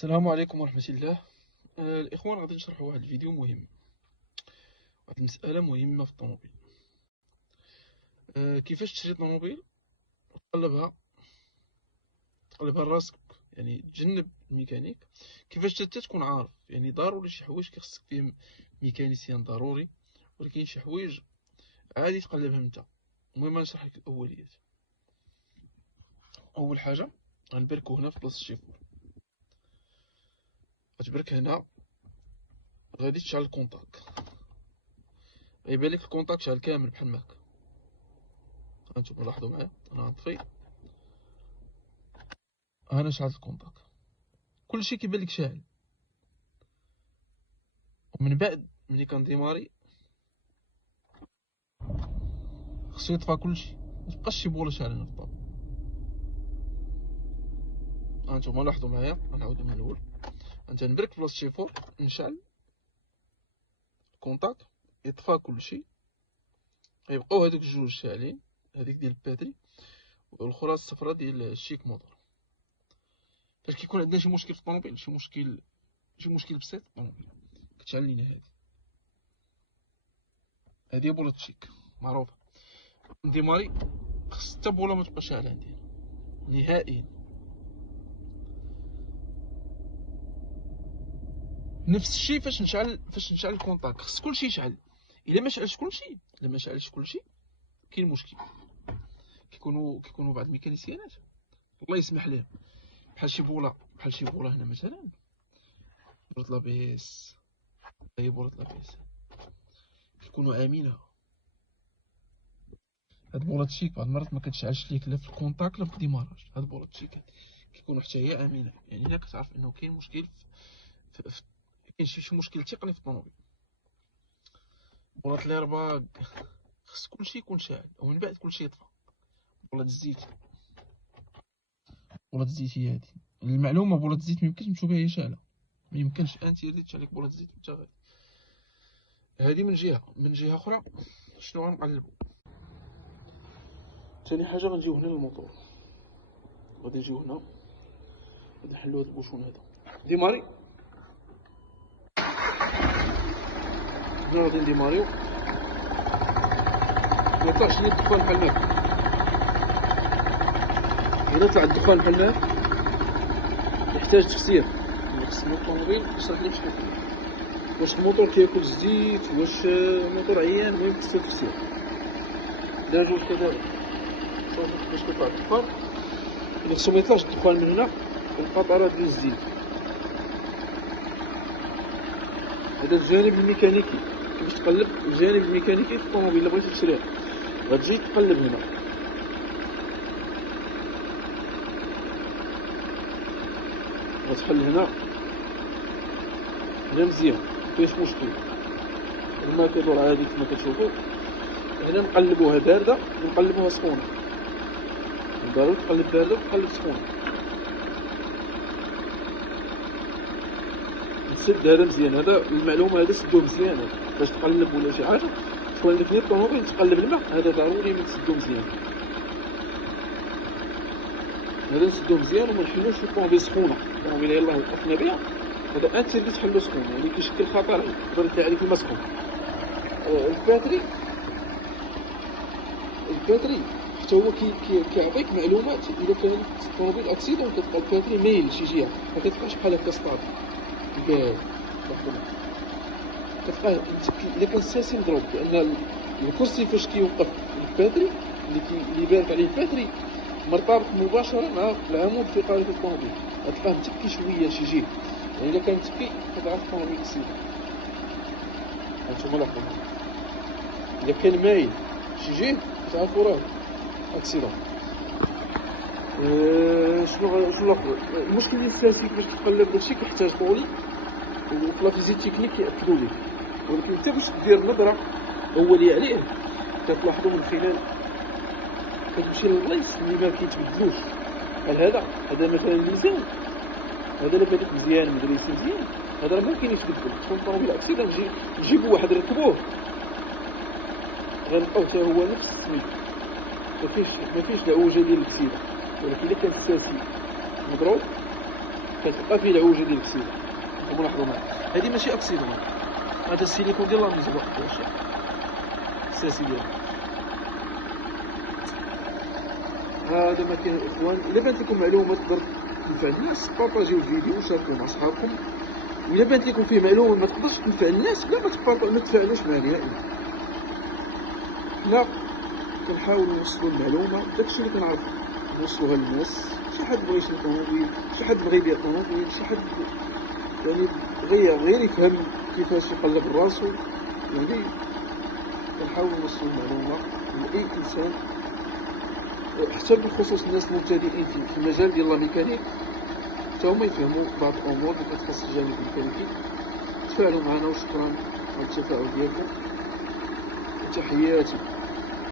السلام عليكم ورحمة الله. الإخوان غادي نشرحوا واحد الفيديو مهم، واحد المسألة مهمة في الطوموبيل. كيفاش تشري طوموبيل تقلبها لراسك، يعني تجنب الميكانيك. كيفاش حتى تكون عارف، يعني ضروري شي حوايج كيخصك فيهم ميكانيسيان ضروري، ولكن شي حوايج عادي تقلبهم انت. المهم نشرح لك الأوليات. أول حاجة غنبركو هنا في بلاصة الشيفور، غتبرك هنا، غادي تشعل الكونتاك، غيبان لك الكونتاك شعل كامل بحال هكا. هانتوما لاحظوا معايا، انا غنطفي، انا شعلت الكونتاك، كلشي كيبان لك شاعل. ومن بعد ملي كنديماري خصو يطفى كلشي، متبقاش شي بوله شاعله في الطابق. هانتوما لاحظوا معايا، غنعاودو من الاول. انت نبرك في بلاصه الشيفور، نشعل الكونتاك، يطفى كلشي، غيبقاو هادوك الجوج شاعلين، هذيك ديال الباتري والاخرى الصفراء ديال الشيك موتور. فاش كيكون عندنا شي مشكل في الطوموبيل، شي مشكل بسيط في الطوموبيل، كتشعل لينا هادي هي بولة الشيك معروفه. نديماري خص حتى بوله ما تبقاش شاعله عندي نهائيا. نفس الشيء فاش نشعل الكونتاك، خص كلشي يشعل. الا ما شعلش كلشي كاين مشكل. كيكونوا بعض الميكانيسيانات الله يسمح لهم، بحال شي بوله هنا مثلا، بولة لابيس، هي بولة لابيس، كيكونوا امينه. هاد بولة الشيك بعض المرات ما كتشعلش ليك لا في الكونتاك لا في الديماراج. هاد بولة الشيك كيكونوا حتى هي امينه، يعني هنا كتعرف انه كاين مشكل كاين شي مشكل تقني في الطوموبيل. بولة ليرباغ خص كلشي يكون شاعل، ومن بعد كلشي يطفى. بولة الزيت هي هادي المعلومه. بولة الزيت ميمكنش نمشيو بها هي شاعله، ميمكنش انت اللي تشعل لك بولة الزيت وانت غادي. هادي من جهه اخرى. شنو غنقلبو؟ ثاني حاجه غنجيو هنا للموتور، غادي نجيو هنا، غادي نحلو هاد البوشون هذا ديماري. هنا غادي نديماريو، ما طلعش لي الدخان بحال هكا. إلا طلع الدخان بحال هكا يحتاج تفسير. خص الطوموبيل يشرح لي بشحال واش الموتور كياكل الزيت، واش الموتور عيان. المهم خصو تفسير. دابا كذلك شوف باش كيطلع الدخان، خصو ما يطلعش الدخان من هنا والقطرات ديال الزيت. هذا الجانب الميكانيكي. كيفاش تقلب الجانب الميكانيكي في الطوموبيل؟ الا بغيتي تشريه غتجي تقلب هنا، غتحل هنا مزيان، مكاينش مشكل. الماء كيدور عادي كما كتشوفوا. هنا نقلبوها بارده ونقلبوها سخونه، ضروري تقلب بارده وتقلب سخونه. نسد هذا مزيان، هذا المعلومه، هذا سدو مزيان. باش تقلب ولا شي حاجه تكون عندك نيت الطوموبيل تقلب الماء، هذا ضروري من تسدو مزيان. هذا نسدو مزيان وما نحلوش في الطوموبيل سخونه. الطوموبيل يلاه وقفنا بها، هذا انت اللي تحلو سخون، يعني كيشكل خطر عليك، تقدر يطلع عليك الماء سخون. الباتري حتى هو كيعطيك معلومات. الا كان الطوموبيل اكسيدون كتبقى الباتري مايل لشي جهه، ما كتبقاش بحال هكا ستابل بارد. كتبقى الا كان الساسي مضروب، لان الكرسي فاش كيوقف الباتري اللي بارك عليه الباتري مرتبط مباشره مع العمود الفقري في الطوموبيل، غتلقاه متكي شويه لشي جهه. يعني الا كان متكي كتعرف الطوموبيل اكسيدون. هانتوما لاحظوا، الا كان مايل شي جهه تعرفوا راه اكسيدون. شنو الاخر؟ المشكل ديال السلاسل باش تقلب داكشي كيحتاج طولي، وفي لافيزيت تكنيك كيأكدوا ليه. ولكن انت باش دير نظره اوليه عليه كتلاحظوا من خلال كتمشي للبلايص اللي ما كيتبدلوش. بحال هذا مثلا الميزان، هذا الا كانت مزيان مدريت مزيان، هذا راه ممكن يتبدل. تكون طوموبيل اكسيدون نجيبو واحد نركبوه غنلقاو حتى هو نفس السميت، مكاينش دعوجه ديال الاكسيدون. ولكن الا كان الساسي مضروب كتبقى فيه العوجه ديال الكسيده. وملاحظوا معايا هذه ماشي اكسيدون، هذا السيليكون ديال لا ميزبا الاساسي ديالها. هذا ما كاين اخوان. الا بانت لكم معلومه تقدر تنفع الناس بارطاجيو الفيديو وشاركوه مع صحابكم. وإلا بانت لكم فيه معلومه ما تقدرش تنفع الناس بلا ما تفاعلوش معها نهائيا. حنا كنحاولوا نوصلوا المعلومه، داكشي اللي كنعرف نوصلوها للناس. شي حد بغى يشري طوموبيل، شي حد بغى يبيع طوموبيل، شي حد يعني غير يفهم كيفاش يقلب راسو، يعني كنحاولوا نوصلوا المعلومه لاي انسان، حتى بالخصوص الناس المبتدئين في المجال ديال لا ميكانيك، حتى هما يفهموا بعض الامور اللي كتخص الجانب الميكانيكي. تفاعلوا معنا وشكرا على التفاعل ديالكم، تحياتي.